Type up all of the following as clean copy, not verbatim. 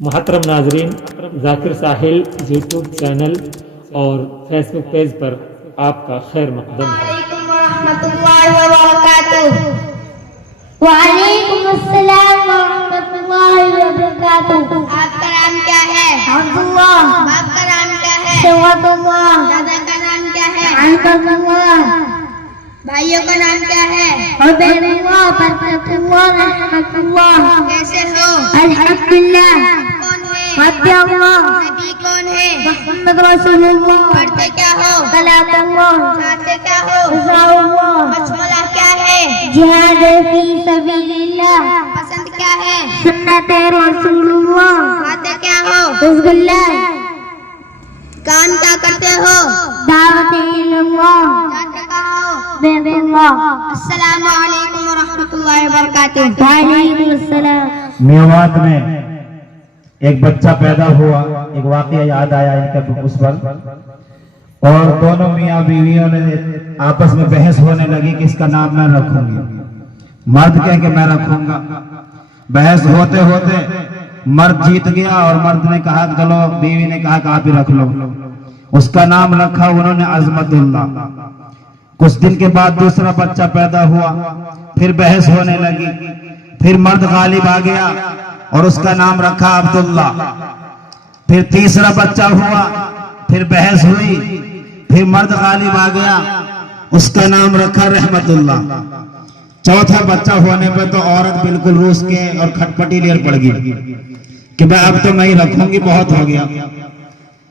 मोहतरम नाजरीन, जाकिर साहिल YouTube channel और फेसबुक पेज पर आपका खैर मकदम है। वालेकुम अस्सलाम वरहमतुल्लाहि वबरकातुहू। आपका नाम क्या है? अब्दुल्लाह। बाप का नाम क्या है? शवातुल्लाह। दादा का नाम क्या है? अनकतुल्लाह। भाइयों का नाम क्या है? उबैदुल्लाह, बरकतुल्लाह, रहमतुल्लाह। कैसे हो? अल्हम्दुलिल्लाह। कौन है? मद्दअल्लाह। नबी कौन है? मुहम्मद रसूलुल्लाह। पढ़ते क्या हो? कलामुल्लाह। खाते क्या हो? रज़ाउल्लाह। बसमला क्या है? जिहाद फी सबीलिल्लाह। पसंद क्या है? सुन्नत रसूलुल्लाह। खाते क्या हो? बिस्मिल्लाह। काम क्या करते हो? दावत इल्लाह। जाते कहाँ हो? बेगुल्लाह। अस्सलामु अलैकुम व रहमतुल्लाहि व बरकातुहू। वालेकुम अस्सलाम। मेवात में एक बच्चा पैदा हुआ, एक वाकया याद आया इनके उस वक्त, और दोनों मियाँ बीवियों ने आपस में बहस होने लगी कि इसका नाम मैं रखूंगी। मर्द कह के मैं रखूंगा। बहस होते होते मर्द जीत गया और मर्द ने कहा चलो, बीवी ने कहा कि आप ही रख लो। उसका नाम रखा उन्होंने अजमतुल्लाह। कुछ दिन के बाद दूसरा बच्चा पैदा हुआ, फिर बहस होने लगी, फिर मर्द गालिब आ गया और उसका नाम रखा अब्दुल्ला। फिर तीसरा बच्चा हुआ, फिर बहस हुई, फिर मर्द गालिब आ गया, उसका नाम रखा रहमतुल्ला। चौथा बच्चा होने पे तो औरत बिल्कुल रूस के और खटपटी लेर पड़ गई कि मैं अब तो नहीं रखूंगी, बहुत हो गया।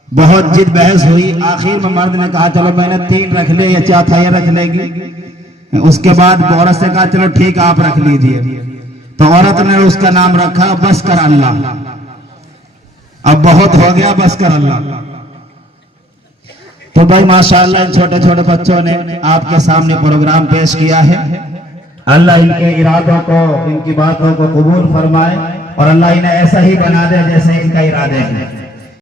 बहुत जिद बहस हुई, आखिर में मर्द ने कहा चलो मैंने 3 रख ले, या चौथा ये रख लेगी। उसके बाद औरत से कहा चलो ठीक आप रख लीजिए। तो औरत ने उसका नाम रखा बस कर अल्लाह। अब बहुत हो गया, बस कर अल्लाह। तो भाई माशाअल्लाह इन छोटे छोटे बच्चों ने आपके सामने प्रोग्राम पेश किया है। अल्लाह इनके इरादों को, इनकी बातों को कबूल फरमाए और अल्लाह इन्हें ऐसा ही बना दे जैसे इनका इरादे हैं।